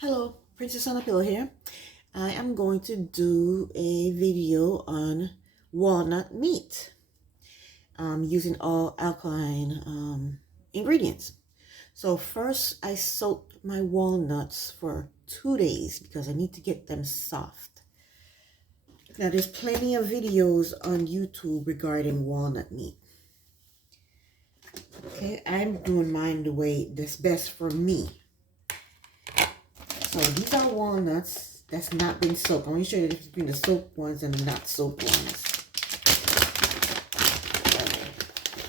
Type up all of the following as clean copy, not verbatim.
Hello, Princess on a Pillow here. I am going to do a video on walnut meat using all alkaline ingredients. So first I soaked my walnuts for 2 days because I need to get them soft. Now there's plenty of videos on YouTube regarding walnut meat. Okay, I'm doing mine the way that's best for me. So these are walnuts that's not been soaked. I want to show you the difference between the soaked ones and the not soaked ones.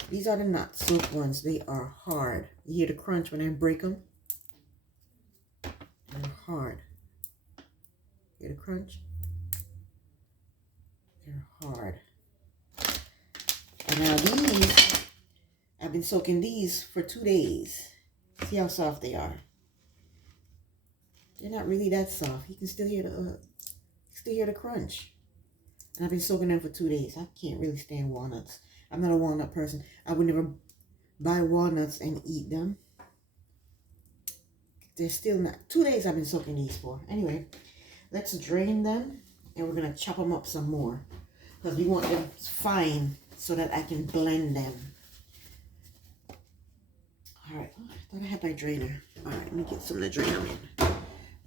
These are the not soaked ones. They are hard. You hear the crunch when I break them? They're hard. Hear the crunch? They're hard. And now these, I've been soaking these for 2 days. See how soft they are. They're not really that soft. You can still hear the crunch. And I've been soaking them for 2 days. I can't really stand walnuts. I'm not a walnut person. I would never buy walnuts and eat them. They're still not. 2 days I've been soaking these for. Anyway, let's drain them and we're going to chop them up some more. Because we want them fine so that I can blend them. Alright, I thought I had my drainer. Alright, let me get some of the drainer in.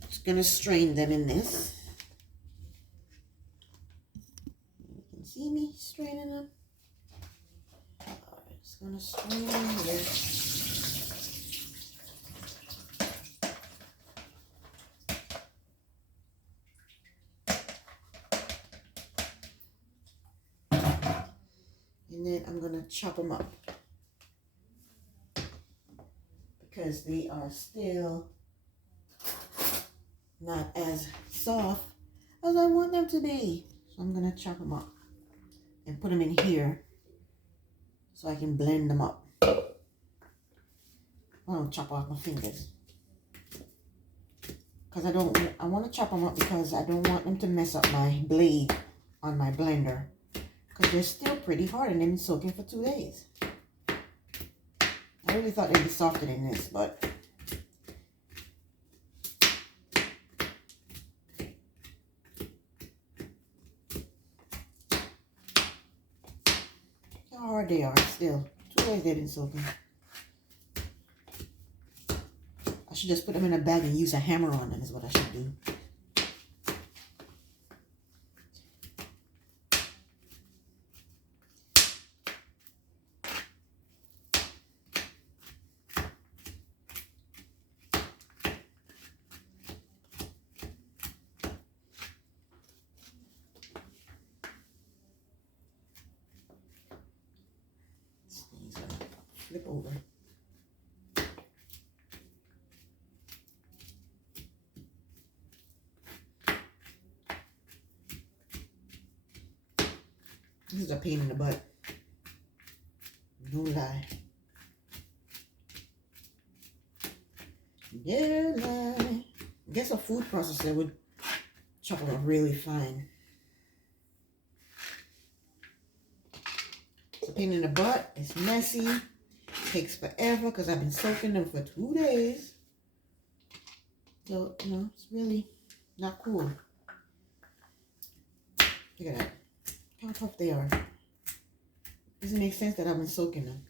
Just going to strain them in this. You can see me straining them. Alright, just going to strain them here. And then I'm going to chop them up. Because they are still not as soft as I want them to be. So I'm going to chop them up and put them in here so I can blend them up. I don't chop off my fingers. Because I want to chop them up because I don't want them to mess up my blade on my blender. Because they're still pretty hard and they've been soaking for 2 days. I really thought they'd be softer than this, but how hard they are still. 2 days they've been soaking. I should just put them in a bag and use a hammer on them is what I should do. Flip over. This is a pain in the butt. No lie. No lie. I guess a food processor would chop it up really fine. It's a pain in the butt. It's messy. Takes forever because I've been soaking them for 2 days. So, you know, it's really not cool. Look at that. How tough they are. Doesn't make sense that I've been soaking them.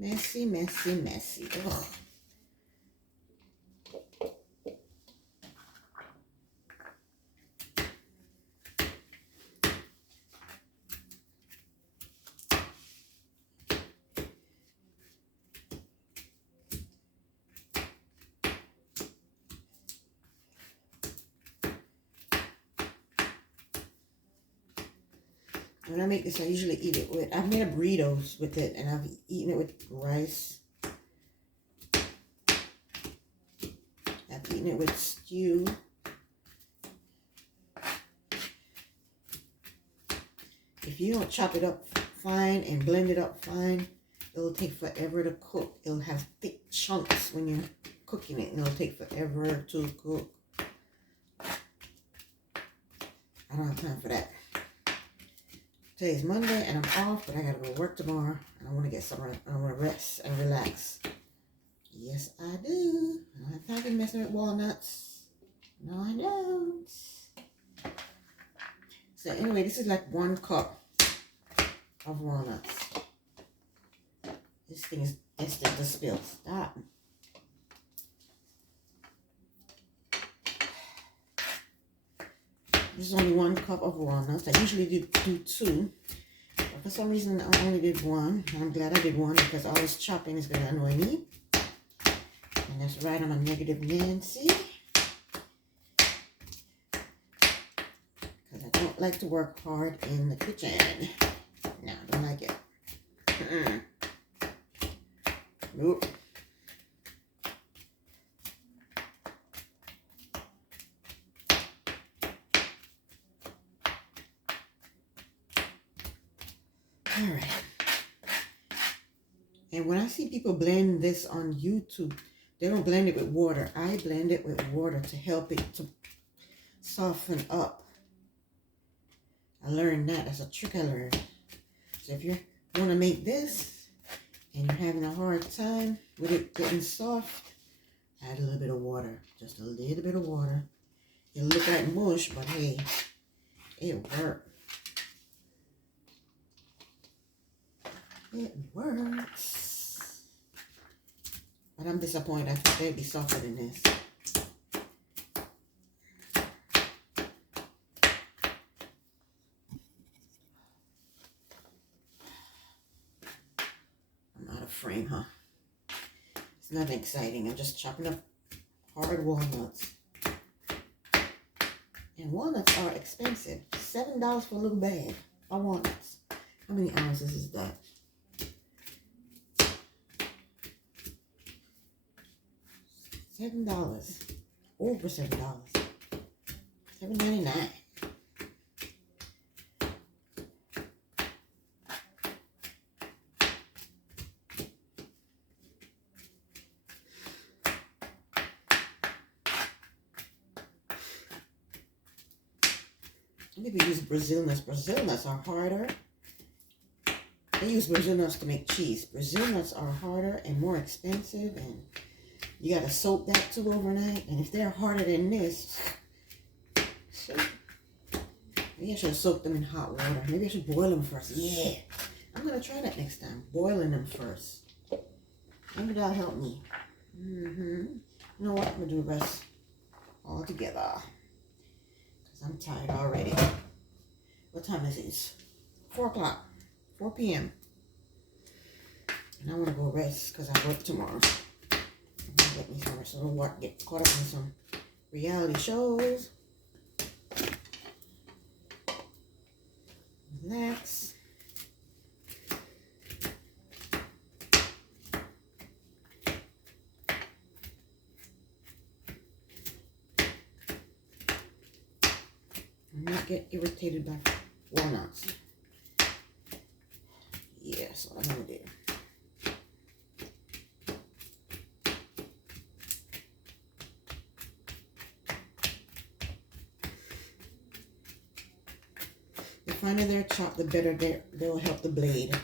Messy, messy, messy. Ugh. When I make this, I usually eat it with, I've made a burritos with it, and I've eaten it with rice. I've eaten it with stew. If you don't chop it up fine and blend it up fine, it'll take forever to cook. It'll have thick chunks when you're cooking it, and it'll take forever to cook. I don't have time for that. Today's Monday and I'm off, but I gotta go work tomorrow. And I want to get some rest. I want to rest and relax. Yes, I do. I don't have time to mess with walnuts. No, I don't. So anyway, this is like 1 cup of walnuts. This thing is destined to spill. Stop. This is only 1 cup of walnuts. I usually do 2. But for some reason, I only did 1. And I'm glad I did 1 because all this chopping is going to annoy me. And that's right, I'm a negative Nancy. Because I don't like to work hard in the kitchen. No, I don't like it. Nope. All right. And when I see people blend this on YouTube, they don't blend it with water. I blend it with water to help it to soften up. I learned that. That's a trick I learned. So if you want to make this and you're having a hard time with it getting soft, add a little bit of water. Just a little bit of water. It'll look like mush, but hey, it works. It works. But I'm disappointed. I thought they'd be softer than this. I'm out of frame, huh? It's nothing exciting. I'm just chopping up hard walnuts. And walnuts are expensive. $7 for a little bag of walnuts. How many ounces is that? $7. Over $7. $7.99. Maybe use Brazil nuts. Brazil nuts are harder. They use Brazil nuts to make cheese. Brazil nuts are harder and more expensive, and you got to soak that too overnight. And if they're harder than this, maybe I should have soaked them in hot water. Maybe I should boil them first. Yeah, I'm going to try that next time. Boiling them first. Maybe that'll help me. You know what? I'm going to do the rest all together. Because I'm tired already. What time is it? 4 o'clock. 4 p.m. And I want to go rest because I work tomorrow. Get me some rest. So I don't get caught up in some reality shows. Relax. And not get irritated by walnuts. Yeah, that's what I'm going to do. The finer they're chopped, the better they'll help the blade.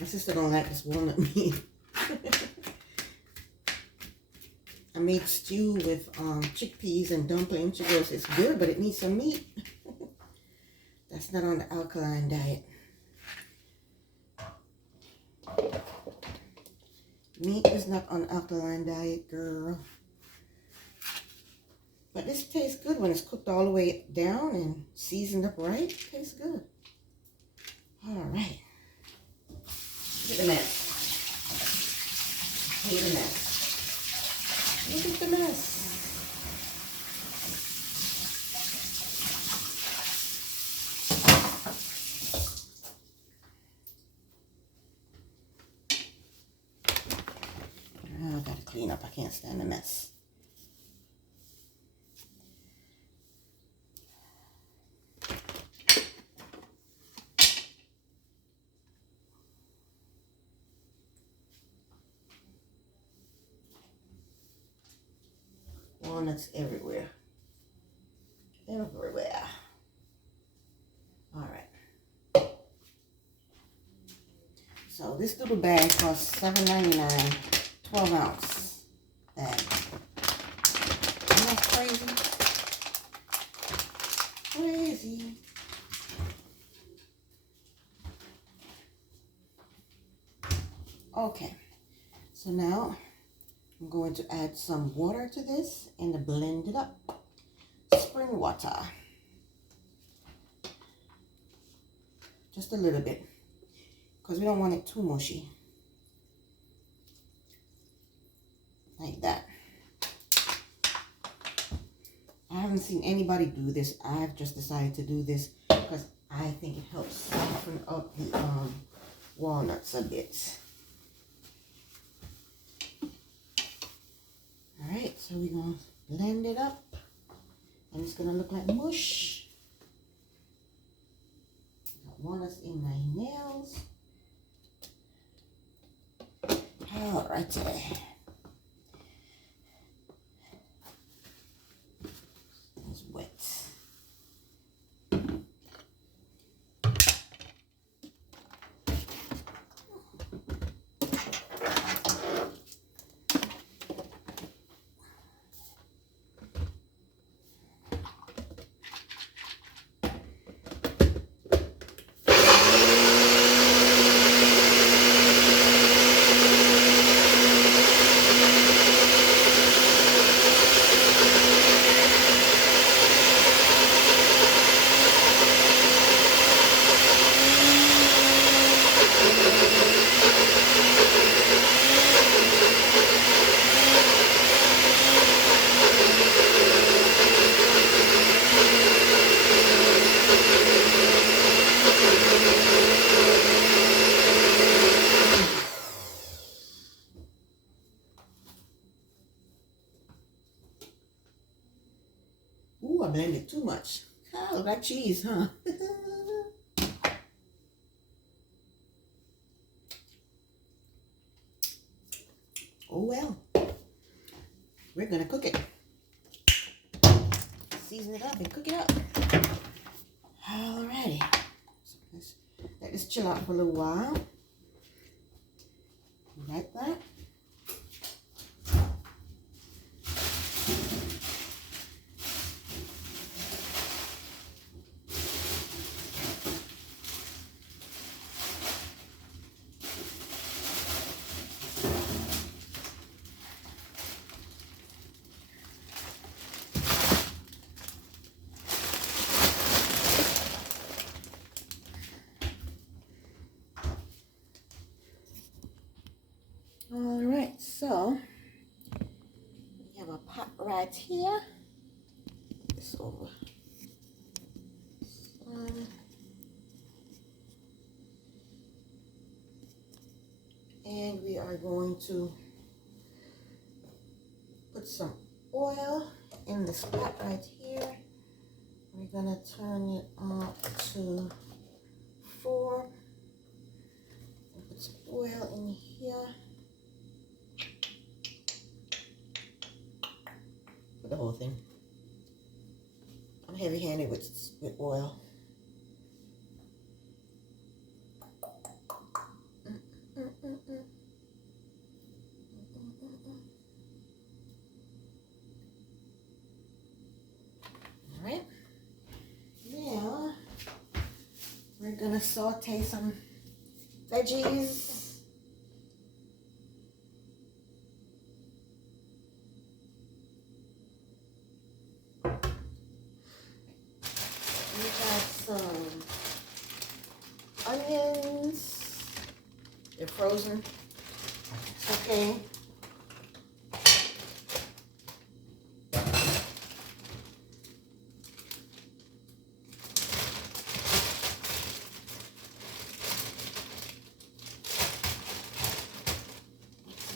My sister don't like this walnut meat. I made stew with chickpeas and dumplings. She goes, it's good, but it needs some meat. That's not on the alkaline diet. Meat is not on alkaline diet, girl. But this tastes good when it's cooked all the way down and seasoned up right. It tastes good. All right. Look at the mess. clean up. I can't stand the mess. Walnuts everywhere. Everywhere. All right. So this little bag costs $7.99, 12 ounce bag. Isn't that crazy? Crazy. Okay. So now I'm going to add some water to this and blend it up. Spring water. Just a little bit, because we don't want it too mushy. Like that. I haven't seen anybody do this. I've just decided to do this because I think it helps soften up the walnuts a bit. Alright, so we're going to blend it up. And it's going to look like mush. Got walnuts in my nails. Alrighty. It's wet. Ooh, I blended too much. Oh, like cheese, huh? Oh well. We're gonna cook it. Season it up and cook it up. Alrighty. So let's let this chill out for a little while. Like that. Alright, so we have a pot right here. This over. And we are going to put some oil in this pot right here. We're going to turn it up to 4. And put some oil in here. For the whole thing. I'm heavy-handed with oil. Alright. Now, we're going to saute some veggies. We got some onions. They're frozen. It's okay.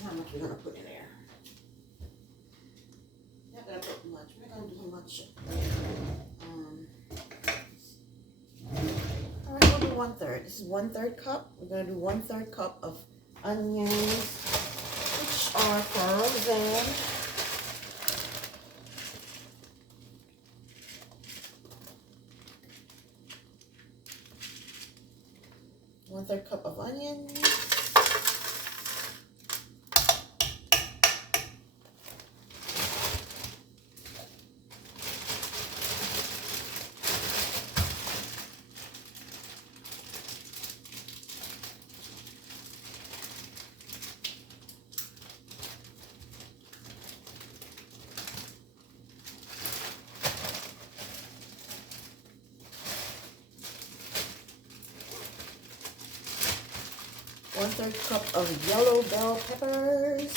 How much we're gonna put in there? right, this is 1/3 cup. We're gonna do 1/3 cup of onions, which are frozen. 1/3 cup of onions. One-third cup of yellow bell peppers.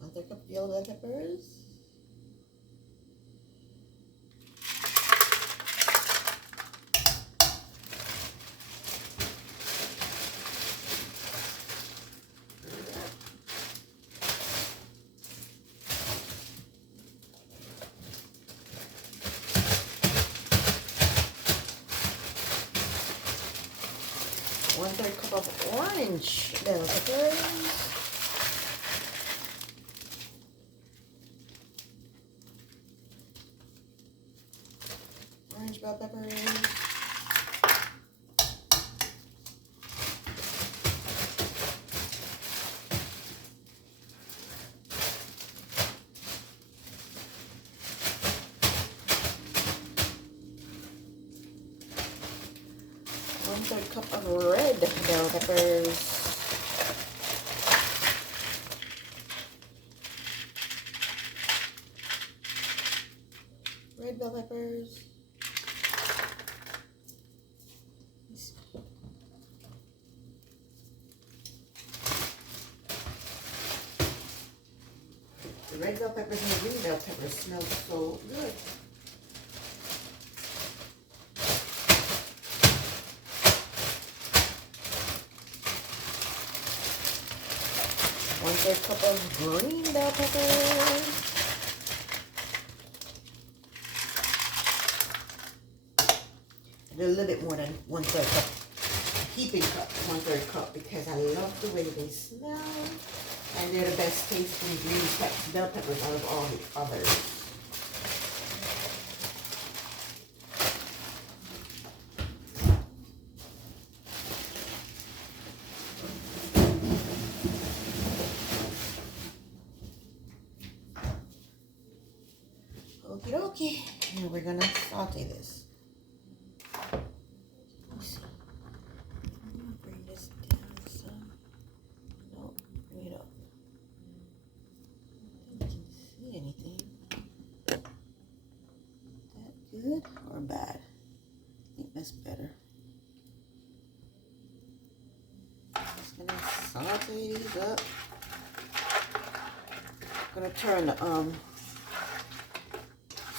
1/3 cup of yellow bell peppers. One-third cup of orange bell peppers. Orange bell peppers. One-third cup of red bell peppers. Red bell peppers. The red bell peppers and the green bell peppers smell so good. One-third cup of green bell peppers. A little bit more than 1/3 cup. Heaping cup, 1/3 cup, because I love the way they smell. And they're the best tasting green bell peppers out of all the others. Okie dokie. And we're gonna saute this. Let's see. I'm gonna bring this down some. Nope, bring it up. I don't think you can see anything. That good or bad? I think that's better. Just gonna saute these up. I'm gonna turn the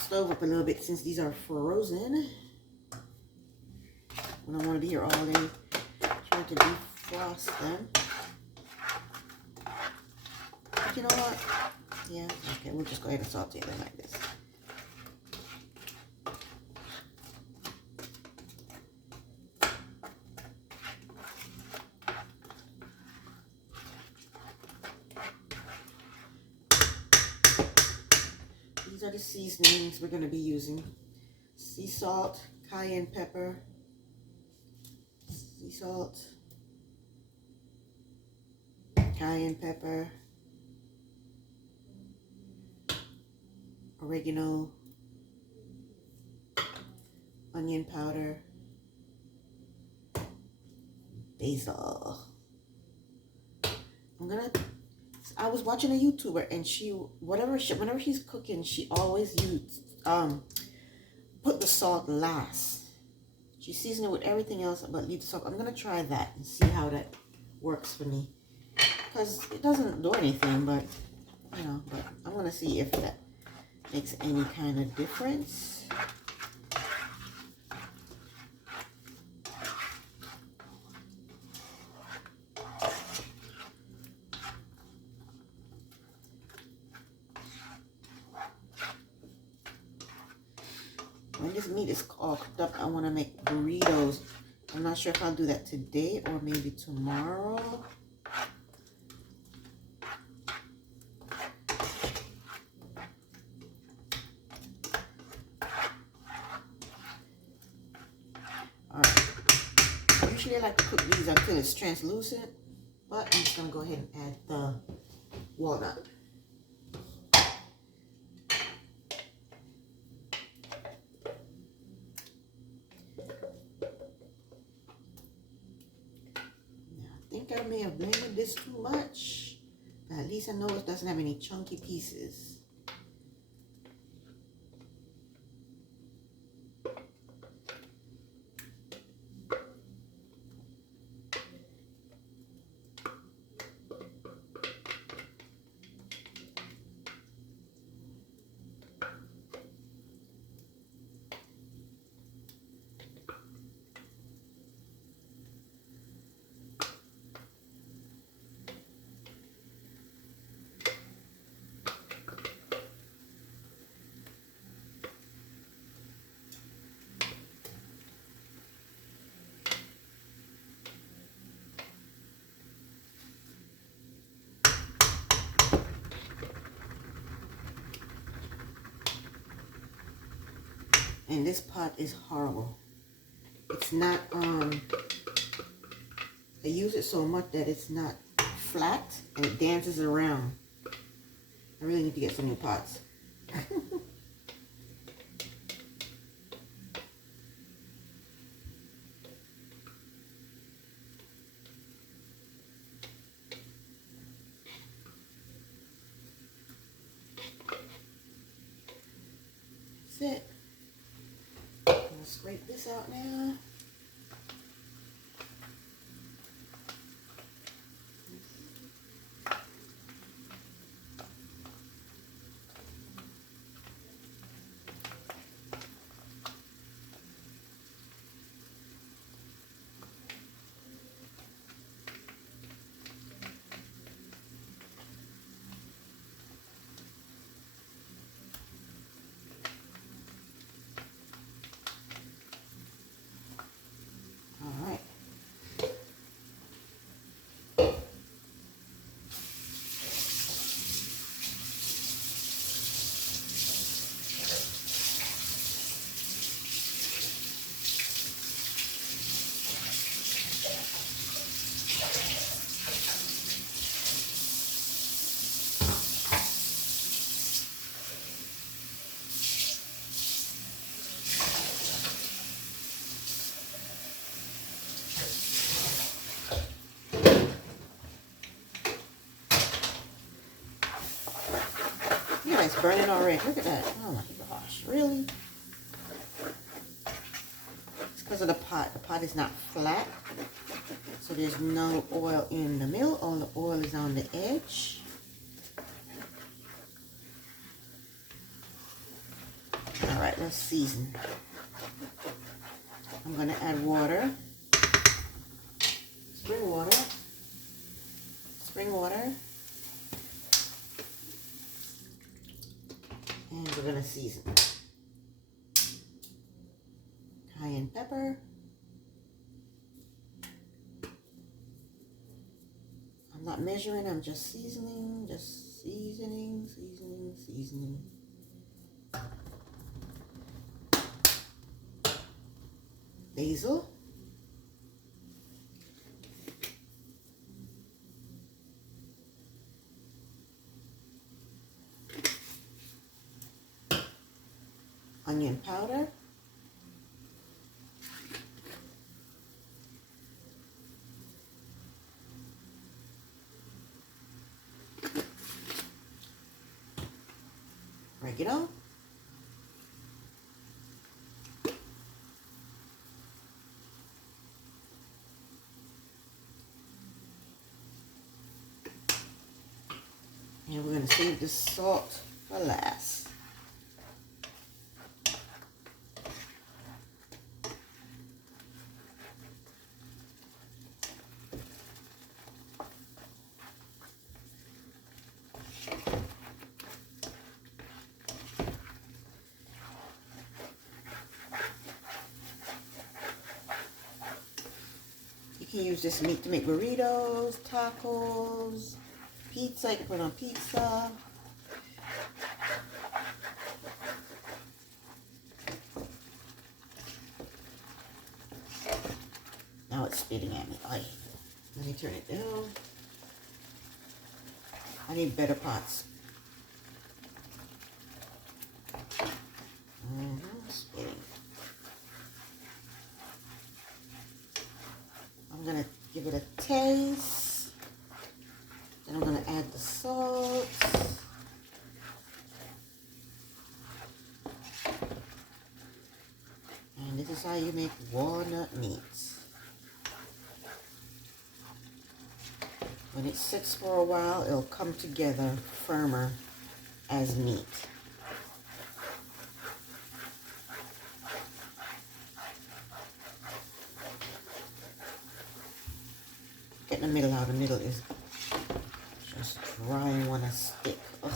stove up a little bit since these are frozen. When I want to be here all day, trying to defrost them. But you know what? Yeah, okay, we'll just go ahead and saute them like this. These are the seasonings we're going to be using. Sea salt, cayenne pepper, sea salt, cayenne pepper, oregano, onion powder, basil. I was watching a YouTuber, and whenever she's cooking, she always put the salt last. She seasons it with everything else, but leave the salt. I'm gonna try that and see how that works for me, because it doesn't do anything, but you know. But I want to see if that makes any kind of difference. this meat is all cooked up. I want to make burritos. I'm not sure if I'll do that today or maybe tomorrow. Alright. Usually I like to cook these until it's translucent, but I'm just going to go ahead and add the walnut. I think I may have blended this too much, but at least I know it doesn't have any chunky pieces. And this pot is horrible. It's not, I use it so much that it's not flat and it dances around. I really need to get some new pots. That's it. I'm gonna scrape this out now. Yeah, it's burning already. Look at that. Oh my gosh, really? It's because of the pot. The pot is not flat. So there's no oil in the middle. All the oil is on the edge. All right, let's season. I'm going to add water. Spring water. Spring water. And we're going to season. Cayenne pepper. I'm not measuring, I'm just seasoning. Just seasoning, seasoning, seasoning. Basil. Onion powder. Oregano. And we're going to save the salt for last. can use this meat to make burritos, tacos, pizza. You can put it on pizza. Now it's spitting at me. Let me turn it down. I need better pots. Spitting. I'm gonna give it a taste. Then I'm gonna add the salt. And this is how you make walnut meat. When it sits for a while, it'll come together firmer as meat. Get the middle out. The middle is just dry and wanna stick. Ugh.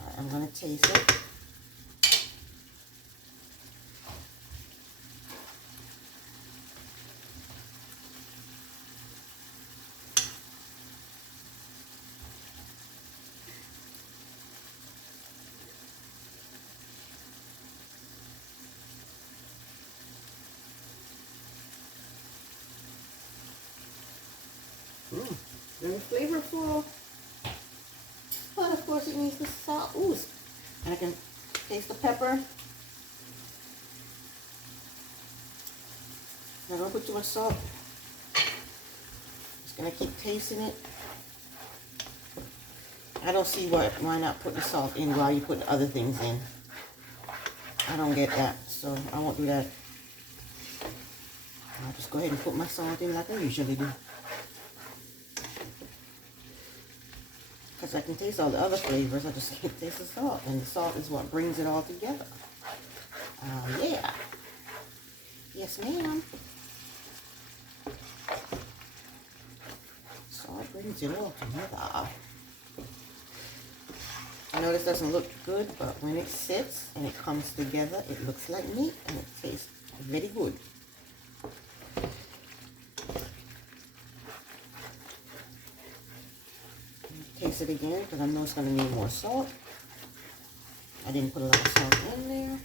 Alright, I'm gonna taste it. Very flavorful, but of course it needs the salt. Ooh, and I can taste the pepper. I don't put too much salt. Just gonna keep tasting it. I don't see why not put the salt in while you put other things in. I don't get that, so I won't do that. I'll just go ahead and put my salt in like I usually do. Because I can taste all the other flavors, I just can't taste the salt. And the salt is what brings it all together. Yeah. Yes, ma'am. Salt brings it all together. I know this doesn't look good, but when it sits and it comes together, it looks like meat and it tastes very good. Taste it again because I know it's going to need more salt. I didn't put a lot of salt in there.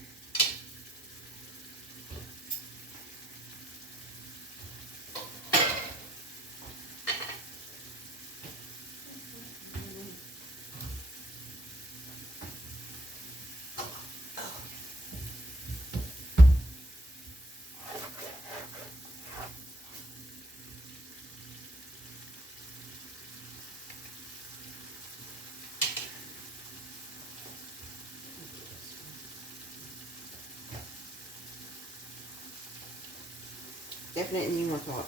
Definitely need more salt.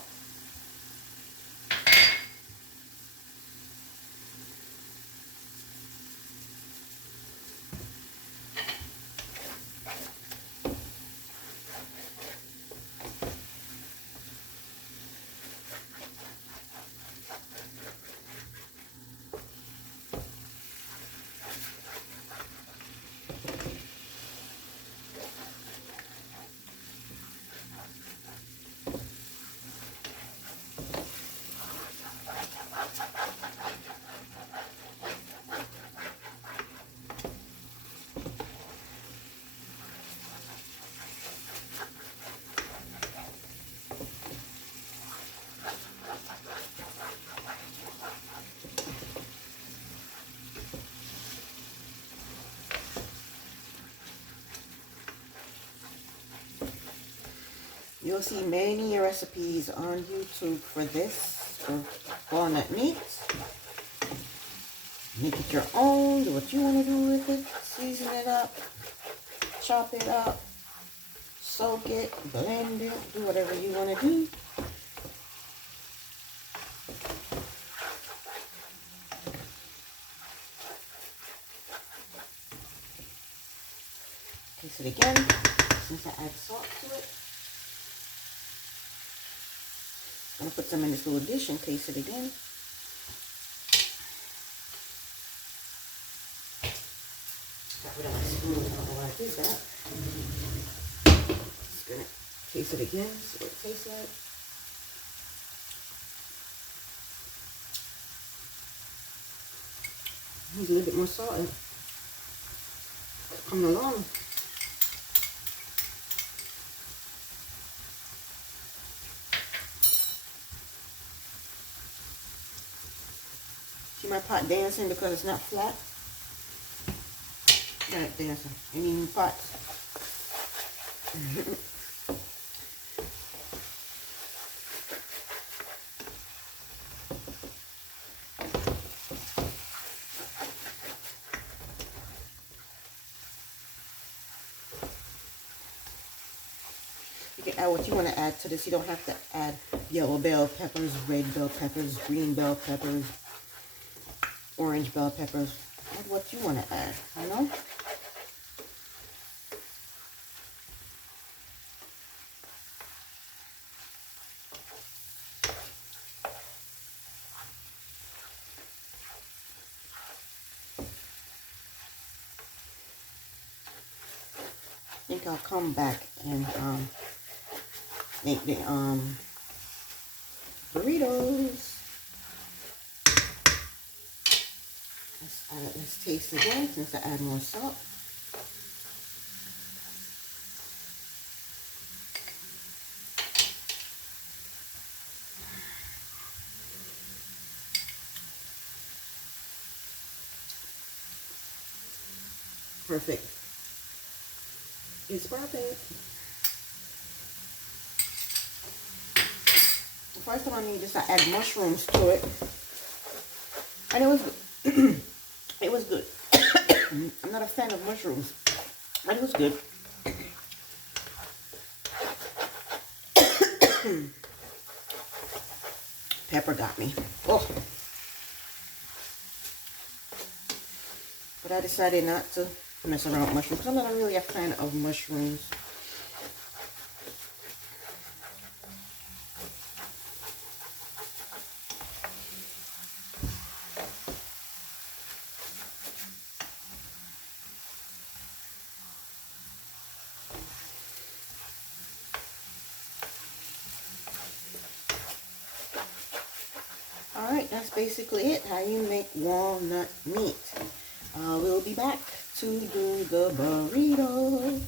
You'll see many recipes on YouTube for this, for walnut meat. Make it your own, do what you want to do with it, season it up, chop it up, soak it, blend it, do whatever you want to do. Taste it again, since I add salt to it. I'm going to put some in this little dish and taste it again. Got rid of my spoon. I don't know why I did that. Gonna taste it again, see what it tastes like. Needs a little bit more salt in it. Coming along. See my pot dancing because it's not flat? Got it dancing. Any new pots? You can add what you want to add to this. You don't have to add yellow bell peppers, red bell peppers, green bell peppers, orange bell peppers. Add what you want to add, you know? I think I'll come back and make the burritos. Let's taste again since I add more salt. Perfect. It's perfect. The first time I made this, I add mushrooms to it, and it was good. It was good. I'm not a fan of mushrooms, but it was good. Pepper got me. Oh. But I decided not to mess around with mushrooms because I'm not really a fan of mushrooms. Alright, that's basically it. How you make walnut meat. We'll be back to do the burrito.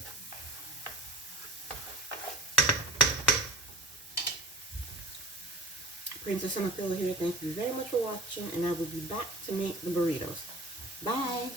Princess Summerfield here. Thank you very much for watching, and I will be back to make the burritos. Bye.